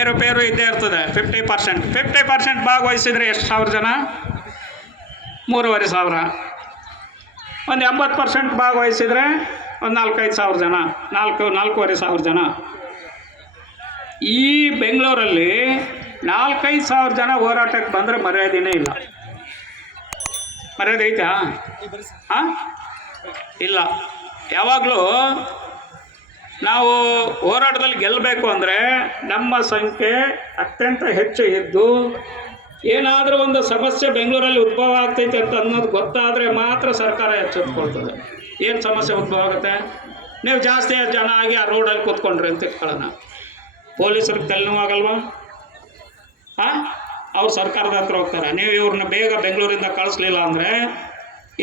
ಏರುಪೇರು ಇದ್ದೇ ಇರ್ತದೆ ಫಿಫ್ಟಿ ಪರ್ಸೆಂಟ್ ಫಿಫ್ಟಿ ಪರ್ಸೆಂಟ್ ಭಾಗವಹಿಸಿದರೆ ಎಷ್ಟು ಸಾವಿರ ಜನ? ಮೂರುವರೆ ಸಾವಿರ. ಒಂದು ಎಂಬತ್ತು ಪರ್ಸೆಂಟ್ ಭಾಗವಹಿಸಿದರೆ ಒಂದು ನಾಲ್ಕೈದು ಸಾವಿರ ಜನ ನಾಲ್ಕು ನಾಲ್ಕೂವರೆ ಸಾವಿರ ಜನ. ಈ ಬೆಂಗಳೂರಲ್ಲಿ ನಾಲ್ಕೈದು ಸಾವಿರ ಜನ ಹೋರಾಟಕ್ಕೆ ಬಂದರೆ ಮರ್ಯಾದೆನೇ ಇಲ್ಲ. ಮರ್ಯಾದೆ ಐತಾ? ಹಾಂ? ಇಲ್ಲ. ಯಾವಾಗಲೂ ನಾವು ಹೋರಾಟದಲ್ಲಿ ಗೆಲ್ಲಬೇಕು ಅಂದರೆ ನಮ್ಮ ಸಂಖ್ಯೆ ಅತ್ಯಂತ ಹೆಚ್ಚು ಇದ್ದು, ಏನಾದರೂ ಒಂದು ಸಮಸ್ಯೆ ಬೆಂಗಳೂರಲ್ಲಿ ಉದ್ಭವ ಆಗ್ತೈತೆ ಅಂತ ಅನ್ನೋದು ಗೊತ್ತಾದರೆ ಮಾತ್ರ ಸರ್ಕಾರ ಎಚ್ಚೆತ್ಕೊಳ್ತದೆ. ಏನು ಸಮಸ್ಯೆ ಉದ್ಭವ ಆಗುತ್ತೆ? ನೀವು ಜಾಸ್ತಿ ಜನ ಆಗಿ ಆ ರೋಡಲ್ಲಿ ಕೂತ್ಕೊಂಡ್ರಿ ಅಂತ ಇಟ್ಕೊಳ್ಳೋಣ. ಪೊಲೀಸರಿಗೆ ತಲೆನೋವಾಗಲ್ವಾ? ಹಾಂ ಅವ್ರು ಸರ್ಕಾರದ ಹತ್ರ ಹೋಗ್ತಾರೆ. ನೀವು ಇವ್ರನ್ನ ಬೇಗ ಬೆಂಗಳೂರಿಂದ ಕಳಿಸ್ಲಿಲ್ಲ ಅಂದರೆ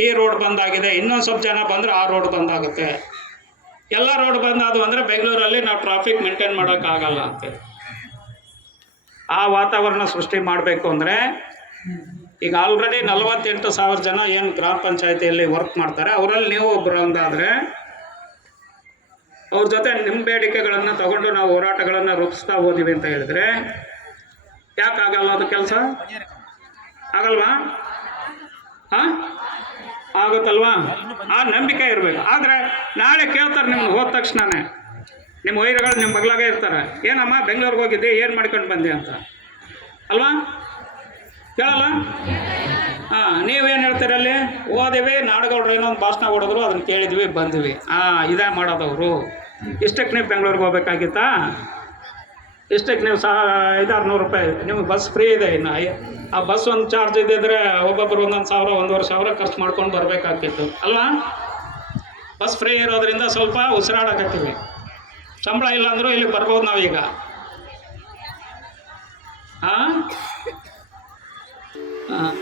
ಈ ರೋಡ್ ಬಂದಾಗಿದೆ ಇನ್ನೊಂದು ಸ್ವಲ್ಪ ಜನ ಬಂದರೆ ಆ ರೋಡ್ ಬಂದಾಗುತ್ತೆ ಎಲ್ಲ ರೋಡ್ ಬಂದಾದವು ಅಂದರೆ ಬೆಂಗಳೂರಲ್ಲಿ ನಾವು ಟ್ರಾಫಿಕ್ ಮೇಂಟೈನ್ ಮಾಡೋಕ್ಕಾಗಲ್ಲ ಅಂತ. ಆ ವಾತಾವರಣ ಸೃಷ್ಟಿ ಮಾಡಬೇಕು ಅಂದರೆ ಈಗ ಆಲ್ರೆಡಿ ನಲವತ್ತೆಂಟು ಸಾವಿರ ಜನ ಏನು ಗ್ರಾಮ ಪಂಚಾಯತಿಯಲ್ಲಿ ವರ್ಕ್ ಮಾಡ್ತಾರೆ, ಅವರಲ್ಲಿ ನೀವು ಒಬ್ಬರು ಒಂದಾದರೆ ಅವ್ರ ಜೊತೆ ನಿಮ್ಮ ಬೇಡಿಕೆಗಳನ್ನು ತಗೊಂಡು ನಾವು ಹೋರಾಟಗಳನ್ನು ರೂಪಿಸ್ತಾ ಹೋದಿವಿ ಅಂತ ಹೇಳಿದ್ರೆ ಯಾಕೆ ಆಗಲ್ಲ ಅದು ಕೆಲಸ? ಆಗಲ್ವಾ? ಹಾಂ? ಆಗುತ್ತಲ್ವಾ? ಆ ನಂಬಿಕೆ ಇರಬೇಕು. ಆದರೆ ನಾಳೆ ಕೇಳ್ತಾರೆ ನಿಮ್ಮನ್ನು ಹೋದ ತಕ್ಷಣನೇ. ನಿಮ್ಮ ವೈರಗಳು ನಿಮ್ಮ ಮಗ್ಲಾಗೆ ಇರ್ತಾರೆ. ಏನಮ್ಮ, ಬೆಂಗಳೂರಿಗೆ ಹೋಗಿದ್ದೆ, ಏನು ಮಾಡ್ಕೊಂಡು ಬಂದೆ ಅಂತ. ಅಲ್ವಾ? ಕೇಳಲ್ಲ? ಹಾಂ, ನೀವೇನು ಹೇಳ್ತೀರಿ ಅಲ್ಲಿ? ಓದಿವಿ, ನಾಡುಗೌಡ್ರು ಏನೋ ಒಂದು ಭಾಷಣ ಹೊಡೆದ್ರು, ಅದನ್ನು ಕೇಳಿದ್ವಿ, ಬಂದ್ವಿ. ಹಾಂ ಇದೇ ಮಾಡೋದವರು. ಇಷ್ಟಕ್ಕೆ ನೀವು ಬೆಂಗಳೂರಿಗೆ ಹೋಗ್ಬೇಕಾಗಿತ್ತಾ? ಇಷ್ಟಕ್ಕೆ ನೀವು ಸಹ ಐದಾರು ನೂರು ರೂಪಾಯಿ, ನಿಮಗೆ ಬಸ್ ಫ್ರೀ ಇದೆ ಇನ್ನು. ಆ ಬಸ್ ಒಂದು ಚಾರ್ಜ್ ಇದ್ದಿದ್ರೆ ಒಬ್ಬೊಬ್ಬರು ಒಂದೊಂದು ಸಾವಿರ, ಒಂದೂವರೆ ಸಾವಿರ ಖರ್ಚು ಮಾಡ್ಕೊಂಡು ಬರಬೇಕಾಗ್ತಿತ್ತು. ಅಲ್ಲ ಬಸ್ ಫ್ರೀ ಇರೋದ್ರಿಂದ ಸ್ವಲ್ಪ ಉಸಿರಾಡಕತ್ತೀವಿ. ಸಂಬಳ ಇಲ್ಲ ಅಂದರೂ ಇಲ್ಲಿ ಬರ್ಬೋದು ನಾವೀಗ. ಹಾಂ ಹಾಂ